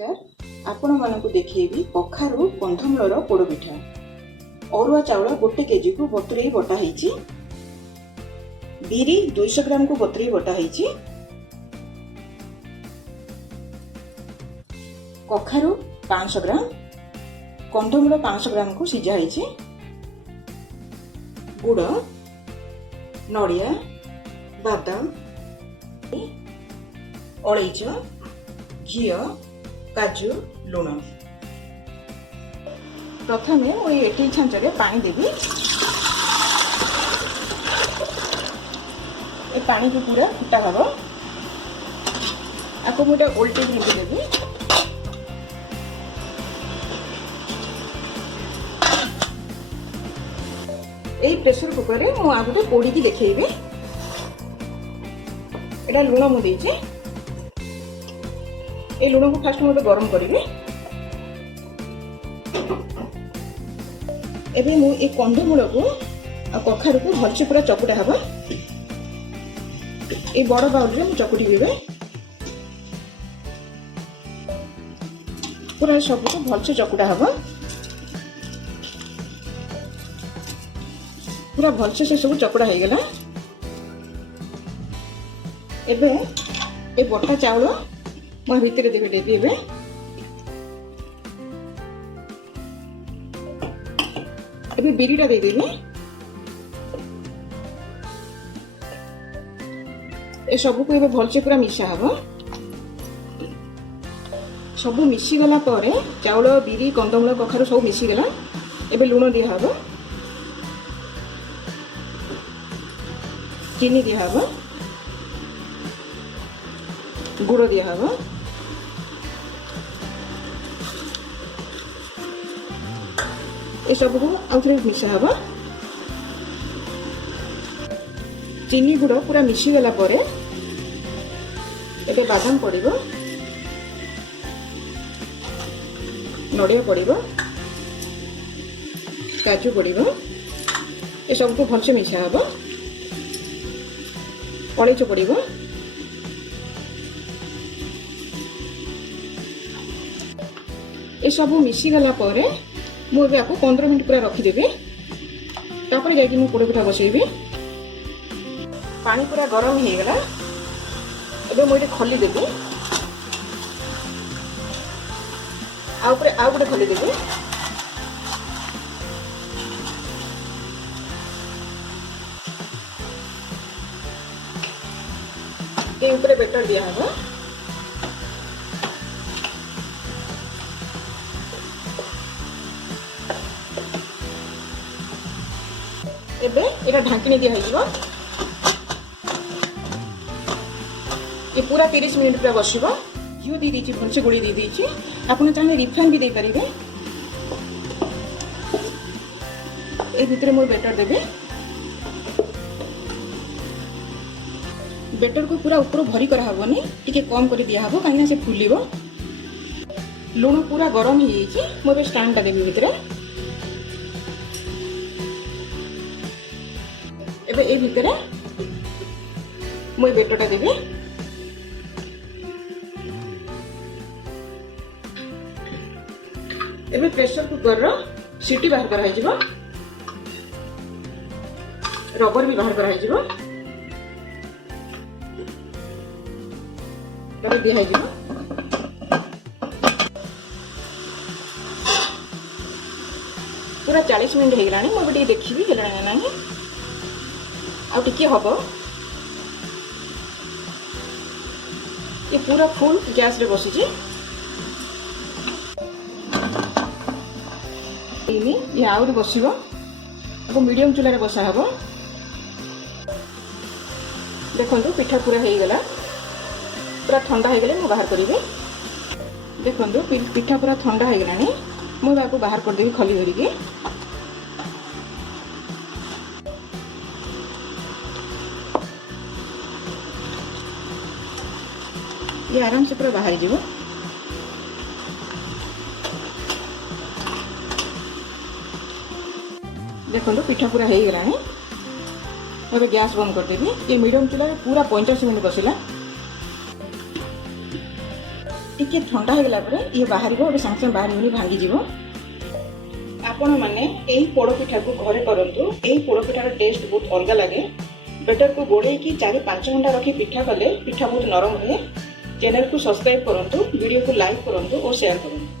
नमस्कार आपण मानक देखी कखारू कंधमूलर पोड़ पिठा। अरुआ चाउल 1 केजी को बतुरई बटा है, बिरी 200 ग्राम को बतुरई बटा है, कखारू 500 ग्राम, कंधमूल 500 ग्राम को सिझा है, गुड़, नड़िया, बादाम, अलैच, घी, काजू, लुण। प्रथम एटी छांचरे पानी देवी। ए पानी को पूरा फुटा हम आपको मुझे उल्टे घिंटी देवी। ए प्रेशर कुकर में मुझे गोटे पोड़ी की देखेबी। एटा लुण मुझे ए लुण को फास्ट मुझे गरम करी। एबे मु ए कंधमूल को कखारू को भलसे पूरा चकुटा हबा। ए बड़ बाउल रे मु चकुटी देबे। पूरा सब को भलसे चकुटा हबा। पूरा भलसे से सब चकुटा हो गला। एबे ए बटा चाउल मो भीतर देबे देबी। एबे बिरीटा दे देबी। ए सब को एबे भलसे पूरा मिशा हबो। सब मिसी गला परे चाउल बिरी कंदमूल कखारू सब मिसी गला। एबे लुण दिया हबो, चीनी दिया हबो, गुड़ दिया हबो, ए सब को आउथरे मिसा हबो। चीनी गुड़ पूरा मिसी गला परे एबे बादाम पड़िबो, नड़िया पड़िबो, काजू पड़िबो। ए सब को भलसे मिसा हबो। अलैच पड़िबो। ए सब मिसी गला परे मु एबे आपको 15 मिनिट पूरा रखिदेबी। तापर जाइए मु पोड़ पिठा बसैबी। पानी पूरा गरम हो गला। एबे मु खली देबी। आ ऊपर आ गोटे खली देबी। ए ऊपर बेटर दिया हबो। एबे एटा ढांकनी दिया है। ये पूरा 30 मिनिट पूरा बसिबो। घी दी दीची भलसे गोली दी दीची। आपन चाहे रिफाइन भी दे परिबे। ए भितरे मोर बेटर देबे। बेटर को पूरा ऊपर भरी करा हबनी, टिके कम कर दिया हबो काहे ना से फुलिबो। लुण पूरा गरम ही छी। मोर स्टैंड का देबी भितरे। एबे ए भितरे मोय बेटरटा देबी। एबे प्रेशर कुकर रो सीटी बाहर करा है जिवो। रबर भी बाहर करा है जिवो। तब दिया है जिवो। पूरा 40 मिनिट हो गलानी। मो बडी देखिबी हेलाना नाही। आ टिके हबो। ये पूरा फुल गैस रे बसी छी। ये आउट बसिबो। अब मीडियम चूल्हा रे बसा हबो। देखंतु पिठा पूरा हो गला। पूरा ठंडा हो गले मु बाहर करिबे। देखंतु पिठा पूरा ठंडा हो गलानी। मु बाको बाहर कर देबी खली धरिके। ये आराम से पूरा बाहर जीवो। देखो पिठा पूरा हो गलानी। अब गैस बंद कर देबी। ये मीडियम चूल्हा पूरा 85 मिनिट बसिला। टिके ठंडा हो गला परे ये बाहर गो साଙ୍ଗे साଙ୍ଗे बाहर भांगी जीवो। आपण माने एई पोड़पिठा को घरे करंतु। एई पोड़पिठार टेस्ट बहुत अलग लगे। बेटर को गोड़े की 4-5 घंटा रखी पिठा कले पिठा बहुत नरम हुए। चैनल को सब्सक्राइब करंतु, वीडियो को लाइक करंतु और शेयर करंतु।